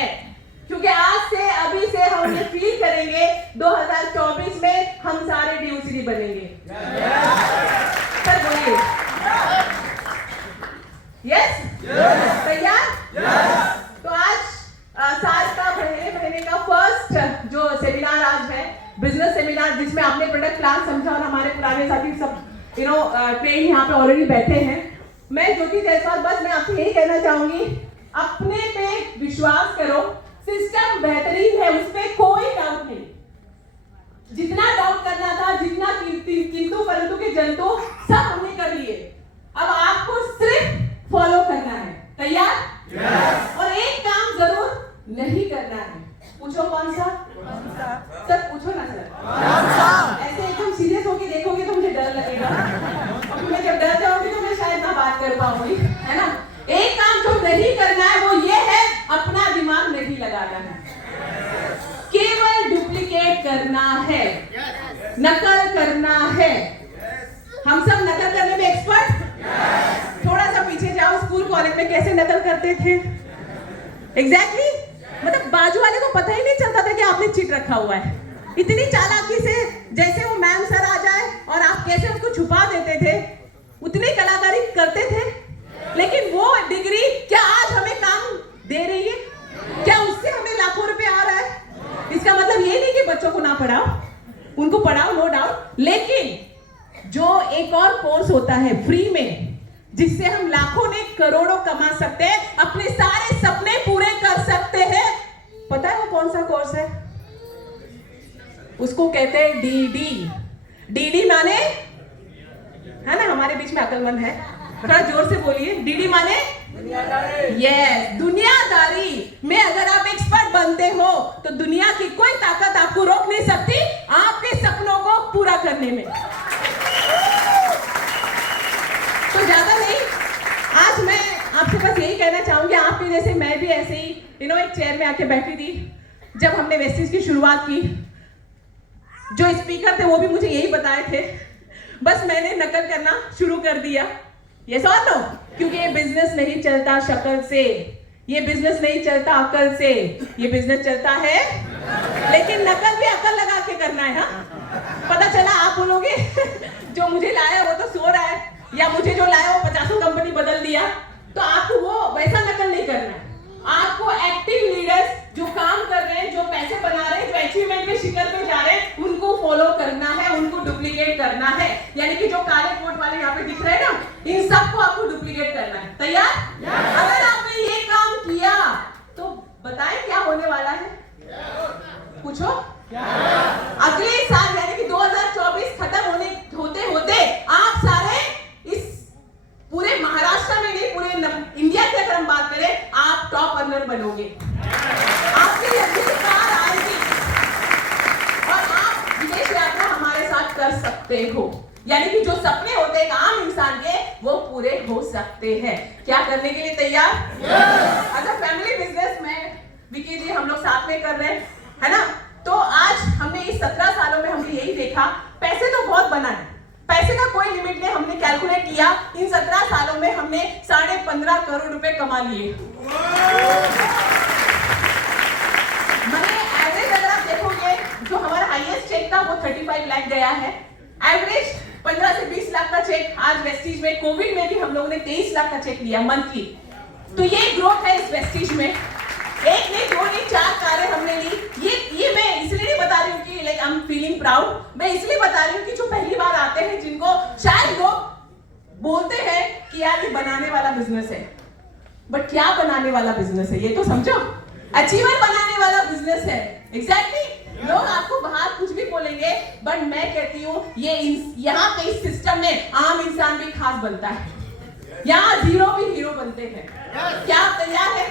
है, क्योंकि आज से अभी से हम ये फील करेंगे 2024 में हम सारे DOCD बनेंगे। सर बोलिए यस, तैयार? तो आज साल का महीने का फर्स्ट जो सेमिनार आज है, बिजनेस सेमिनार, जिसमें आपने प्रोडक्ट प्लान समझा और हमारे पुराने साथी सब ट्रेन यहाँ पे ऑलरेडी बैठे हैं। मैं ज्योति जायसवाल, बस मैं आपसे यही कहना चाहूंगी, अपने पे विश्वास करो, सिस्टम बेहतरीन है, उस पर कोई डाउट नहीं। जितना डाउट करना था, जितना किंतु परंतु के जंतु सब हमने कर लिए, अब आपको सिर्फ फॉलो करना है। तैयार? और एक काम जरूर नहीं करना है, पूछो कौन सा? सर पूछो ना सर। ऐसे एकदम सीरियस होके देखोगे तो मुझे डर लगेगा, और मैं जब डर जाऊंगी तो मैं शायद ना बात कर पाऊंगी, है ना? एक काम जो नहीं करना है वो ये है, अपना दिमाग नहीं लगाना है, केवल डुप्लीकेट करना है, नकल करना है। हम सब नकल करने में एक्सपर्ट? थोड़ा सा पीछे जाओ, स्कूल कॉलेज में कैसे नकल करते थे? एग्जैक्टली मतलब बाजू वाले को पता ही नहीं चलता था कि आपने चिट रखा हुआ है। इतनी चालाकी से, जैसे वो मैम सर आ जाए और आप कैसे उसको छुपा देते थे, उतनी कलाकारी करते थे। लेकिन वो डिग्री क्या आज हमें काम दे रही है? क्या उससे हमें लाखों रुपए आ रहा है? इसका मतलब ये नहीं कि बच्चों को ना पढ़ाओ, उनको पढ़ाओ, नो डाउट, लेकिन जो एक और कोर्स होता है फ्री में, जिससे हम लाखों नहीं करोड़ों कमा सकते हैं, अपने सारे सपने पूरे कर सकते हैं, पता है वो कौन सा कोर्स है? उसको कहते हैं डीडी। डीडी माने, है ना, हमारे बीच में अकलमंद है, थोड़ा जोर से बोलिए। डीडी माने यस, दुनियादारी में अगर आप एक्सपर्ट बनते हो तो दुनिया की कोई ताकत आपको रोक नहीं सकती आपके सपनों को पूरा करने में। तो ज्यादा नहीं, आज मैं आपसे बस यही कहना चाहूंगी, आपके जैसे मैं भी ऐसे ही एक चेयर में आके बैठी थी जब हमने वेस्टीज की शुरुआत की। जो स्पीकर थे वो भी मुझे यही बताए थे, बस मैंने नकल करना शुरू कर दिया। यस और नो? क्योंकि ये बिजनेस नहीं चलता शक्ल से, ये बिजनेस नहीं चलता अकल से, ये बिजनेस चलता है, लेकिन नकल भी अकल लगा के करना है। हाँ, पता चला आप बोलोगे जो मुझे लाया वो तो सो रहा है, या मुझे जो लाया वो 50 कंपनी बदल दिया, तो आपको वो वैसा नकल नहीं करना है। आपको एक्टिव लीडर्स जो काम कर रहे हैं, जो पैसे बना रहे हैं, जो अचीवमेंट के शिखर पे जा रहे हैं, उनको फॉलो करना है, उनको डुप्लीकेट करना है। यानी कि जो काले कोट वाले यहाँ पे दिख रहे हैं ना, इन सबको आपको डुप्लीकेट करना है। तैयार? अगर आपने ये काम किया तो बताएं क्या होने वाला है? पूछो। अगले साल यानी कि 2024 खत्म होते होते आप सारे इस पूरे महाराष्ट्र में नहीं, पूरे इंडिया की अगर हम बात करें, आप टॉप अर्नर बनोगे। आपकी लग्जरी कार आएगी और आप विदेश यात्रा हमारे साथ कर सकते हो। यानी कि जो सपने होते हैं आम इंसान के, वो पूरे हो सकते हैं। क्या करने के लिए तैयार? अच्छा, फैमिली बिजनेस में विकी जी हम लोग साथ में कर रहे हैं, है ना? तो आज हमने इस 17 सालों में हमने यही देखा, पैसे तो बहुत बना है, पैसे का कोई लिमिट नहीं। हमने कैलकुलेट किया, इन 17 सालों में हमने 15.5 करोड़ रुपए कमा लिए। मैंने एवरेज अगर आप देखोगे, जो हमारा हाईएस्ट चेक था वो 35 लाख गया है। एवरेज 15 से 20 लाख का चेक आज वेस्टीज में, कोविड में भी हम लोगों ने 23 लाख का चेक लिया मंथली। तो ये ग्रोथ है इस वेस्टीज में। एक नहीं, दो नहीं, 4 कारें हमने ली। ये मैं इसलिए नहीं बता रही हूँ कि like I am feeling proud, मैं इसलिए बता रही हूँ कि जो पहली बार आते हैं, जिनको शायद लोग बोलते हैं कि यार ये बनाने वाला बिजनेस है, बट क्या बनाने वाला बिजनेस है ये तो समझो। अचीवर बनाने वाला बिजनेस है। एग्जैक्टली, लोग आपको बाहर कुछ भी बोलेंगे, बट मैं कहती हूँ ये यहाँ के इस सिस्टम में आम इंसान भी खास बनता है, यहाँ जीरो भी हीरो बनते हैं। क्या आप तैयार है?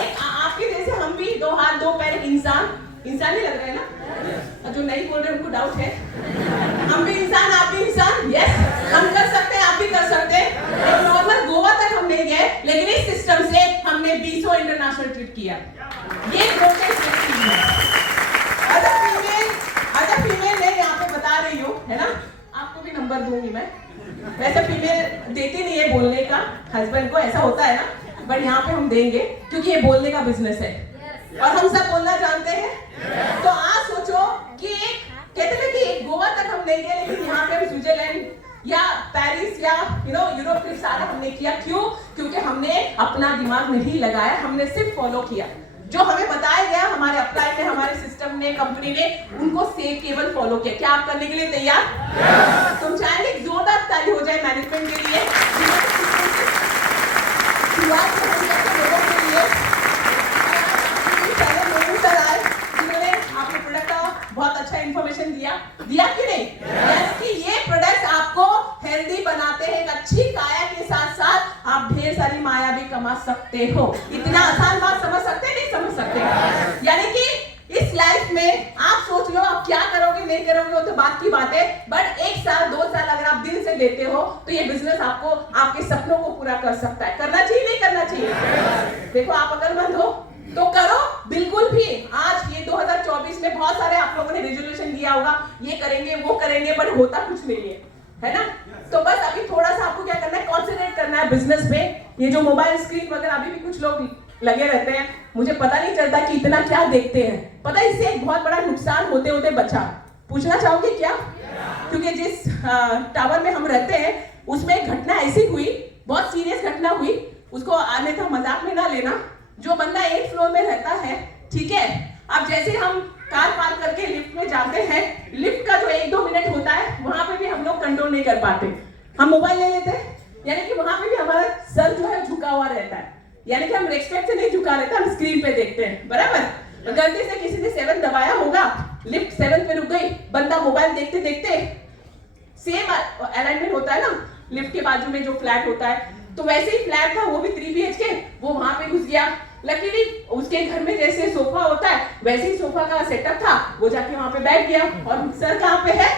एक आपके जैसे हम भी 2 हाथ 2 पैर इंसान ही लग रहे हैं ना? जो नहीं बोल रहे उनको डाउट है। हम भी इंसान, आप भी इंसान। यस, हम कर सकते हैं, आप भी कर सकते हैं। एक नॉर्मल गोवा तक हम नहीं गए, लेकिन इस सिस्टम से हमने 20 इंटरनेशनल ट्रिप किया। ये फीमेल मैं यहाँ पे बता रही हूँ, है ना? आपको भी नंबर दूंगी मैं। वैसे फीमेल देती नहीं है बोलने का हस्बैंड को, ऐसा होता है ना, बट यहाँ पे हम देंगे क्योंकि ये बोलने का बिजनेस है। और हम सब बोलना जानते हैं। तो आज सोचो कि एक कहते हैं कि गोवा तक हम नहीं गए, लेकिन यहाँ पे स्विट्जरलैंड या पेरिस या यूरोप के सारा हमने किया। क्यों? क्योंकि हमने अपना दिमाग नहीं लगाया, हमने सिर्फ फॉलो किया जो हमें बताया गया, हमारे अप्लाई ने, हमारे सिस्टम ने, कंपनी ने उनको से केवल फॉलो किया। क्या आप करने के लिए तैयार? तुम चाहेंगे जोरदार ताली हो जाए मैनेजमेंट के लिए, शुरुआत में हम जैसे लोगों के लिए, पहले लोगों सर आए जिन्होंने आपके प्रोडक्ट का बहुत अच्छा इंफॉर्मेशन दिया कि नहीं? कि ये प्रोडक्ट आपको हेल्दी बनाते हैं, एक अच्छी काया के साथ साथ आप ढेर सारी माया भी कमा सकते हो। इतना आसान बात समझ सकते हैं, नहीं समझ सकते? यानी कि इस लाइफ में आप सोच लो आप क्या करोगे नहीं करोगे वो तो बात की बात है, बट 1 साल 2 साल अगर आप दिल से देते हो तो ये बिजनेस आपको आपके सपनों को पूरा कर सकता है। करना चाहिए नहीं करना चाहिए? देखो आप अकलमंद हो तो करो बिल्कुल भी। आज ये 2024 में बहुत सारे आप लोगों ने रेजोल्यूशन लिया होगा, ये करेंगे वो करेंगे, बट होता कुछ नहीं है ना? तो बस अभी थोड़ा सा आपको क्या करना है, कॉन्सेंट्रेट करना है बिजनेस पे। ये जो मोबाइल स्क्रीन वगैरह अभी भी कुछ लोग लगे रहते हैं, मुझे पता नहीं चलता कि इतना क्या देखते हैं। पता है इससे एक बहुत बड़ा नुकसान होते होते बचा। पूछना चाहोगे क्या? क्योंकि जिस टावर में हम रहते हैं उसमें एक घटना ऐसी हुई, बहुत सीरियस घटना हुई, उसको आने तो मजाक में ना लेना। जो बंदा 8th फ्लोर में रहता है, ठीक है, अब जैसे हम कार पार्क करके लिफ्ट में जाते हैं, लिफ्ट का जो 1-2 मिनट होता है वहां पे भी हम लोग कंट्रोल नहीं कर पाते, हम मोबाइल ले लेते हैं। यानी कि वहां पे भी हमारा सर जो है झुका हुआ रहता है, यानी कि हम रेस्पेक्ट से नहीं झुका रहता, हम स्क्रीन पे देखते हैं, बराबर। गलती से किसी ने 7 दबाया होगा, लिफ्ट 7 पे रुक गई, बंदा मोबाइल देखते देखते, सेम अलाइनमेंट होता है ना लिफ्ट के बाजू में जो फ्लैट होता है, तो वैसे ही फ्लैट था, वो भी 3 BHK, वो वहां पे घुस गया। लकीली उसके घर में जैसे सोफा होता है वैसे ही सोफा का सेटअप था, वो जाके वहां पे बैठ गया और सर कहां पे है?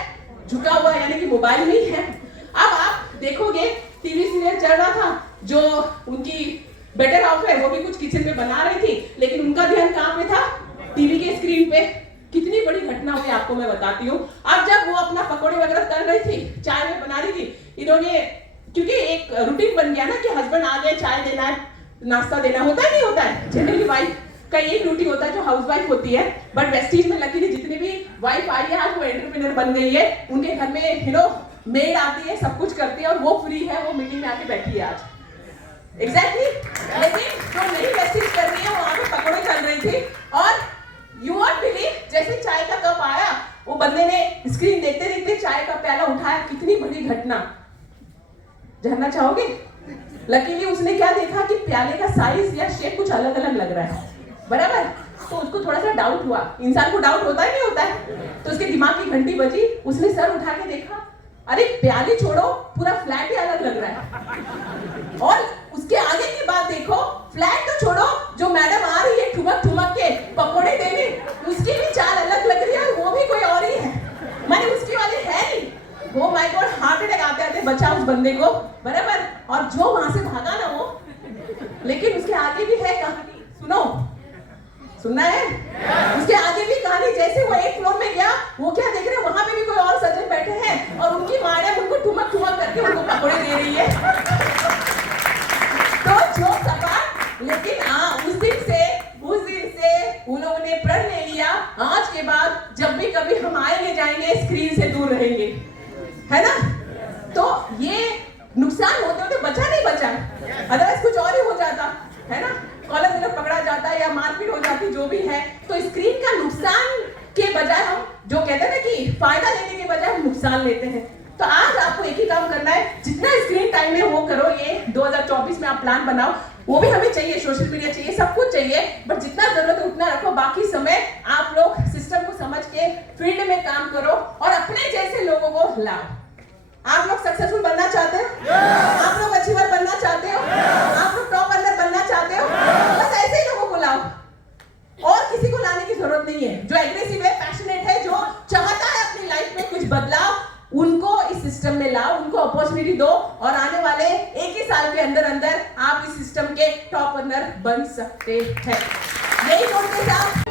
झुका हुआ, यानी कि मोबाइल में ही है। अब आप देखोगे टीवी सीरियल चल रहा था, जो उनकी बेटर हाफ है वो भी कुछ किचन में बना रही थी, लेकिन उनका ध्यान कहां पे था? टीवी के स्क्रीन पे। कितनी बड़ी घटना हुई आपको मैं बताती हूँ। अब जब वो अपना पकौड़े वगैरह तल रही थी, चाय में बना रही थी, इन्होंने, क्योंकि एक रूटीन बन गया ना कि हस्बैंड आ गए, चाय देना है, नाश्ता देना होता है, नहीं होता है? जनरली वाइफ का एक ड्यूटी होता है जो हाउसवाइफ होती है, बट वेस्टीज में लकीली जितनी भी वाइफ आई है आज वो एंटरप्रेन्योर बन गई है, उनके घर में मेड आती है, सब कुछ करती है और वो फ्री है, वो मीटिंग में आके बैठी है आज। एग्जैक्टली। लेकिन जो नई वेस्टीज कर रही है वहां पे पकौड़े चल रही थी और यू वॉन्ट बिलीव, जैसे चाय का कप आया वो बंदे ने स्क्रीन देखते देखते चाय का प्याला उठाया। कितनी बड़ी घटना, जानना चाहोगे? लकीली उसने क्या देखा कि प्याले का साइज या शेप कुछ अलग अलग लग रहा है, बराबर। तो उसको थोड़ा सा डाउट हुआ, इंसान को डाउट होता है नहीं होता है? तो उसके दिमाग की घंटी बजी, उसने सर उठा के देखा, अरे प्याली छोड़ो पूरा फ्लैट ही अलग लग रहा है। और उसके आगे की बात देखो, फ्लैट तो छोड़ो, जो मैडम आ रही है ठुमक ठुमक के पकोड़े देने, उसकी भी चाल अलग लग रही है और वो भी कोई और ही है, माने उसकी वाली है नहीं। वो माय गॉड, हार्ट अटैक आते आते बचा उस बंदे को, बराबर। और जो वहां से भागा ना वो, लेकिन उसके आगे भी है कहानी, सुनो, सुनना है? उसके आगे भी कहानी। जैसे वो 1 फ्लोर में गया, वो क्या देख रहे हैं वहां पे भी कोई और सज्जन बैठे हैं और उनकी मैडम उनको ठुमक ठुमक करके उनको पकौड़े दे रही है। तो जो सपा, लेकिन उस दिन से उन लोगों ने प्रण ले लिया, आज के बाद जब भी कभी हम आएंगे जाएंगे स्क्रीन से दूर रहेंगे, है ना? तो ये नुकसान होते होते बचा नहीं बचा, अदरवाइज कुछ और ही हो जाता, है ना? कॉलर में पकड़ा जाता है या मारपीट हो जाती, जो भी है। तो स्क्रीन का नुकसान के बजाय हम जो कहते हैं ना कि फायदा लेने के बजाय हम नुकसान लेते हैं। तो आज आपको एक ही काम करना है, जितना स्क्रीन टाइम है वो करो। ये 2024 में आप प्लान बनाओ, वो भी हमें चाहिए, सोशल मीडिया चाहिए, सब कुछ चाहिए, बट जितना जरूरत है उतना रखो। बाकी समय आप लोग सिस्टम को समझ के फील्ड में काम करो और अपने जैसे लोगों को लाओ। आप लोग सक्सेसफुल बनना चाहते हो? आप लोग अचीवर बनना चाहते हो? आप लोग टॉप अर्नर बनना चाहते हो? बस ऐसे ही लोगों को लाओ, और किसी को लाने की जरूरत नहीं है। जो एग्रेसिव है, पैशनेट है, जो चाहता है अपनी लाइफ में कुछ बदलाव, उनको इस सिस्टम में लाओ, उनको अपॉर्चुनिटी दो और आने वाले 1 ही साल के अंदर अंदर आप इस सिस्टम के टॉप अर्नर बन सकते हैं। यही नोट के साथ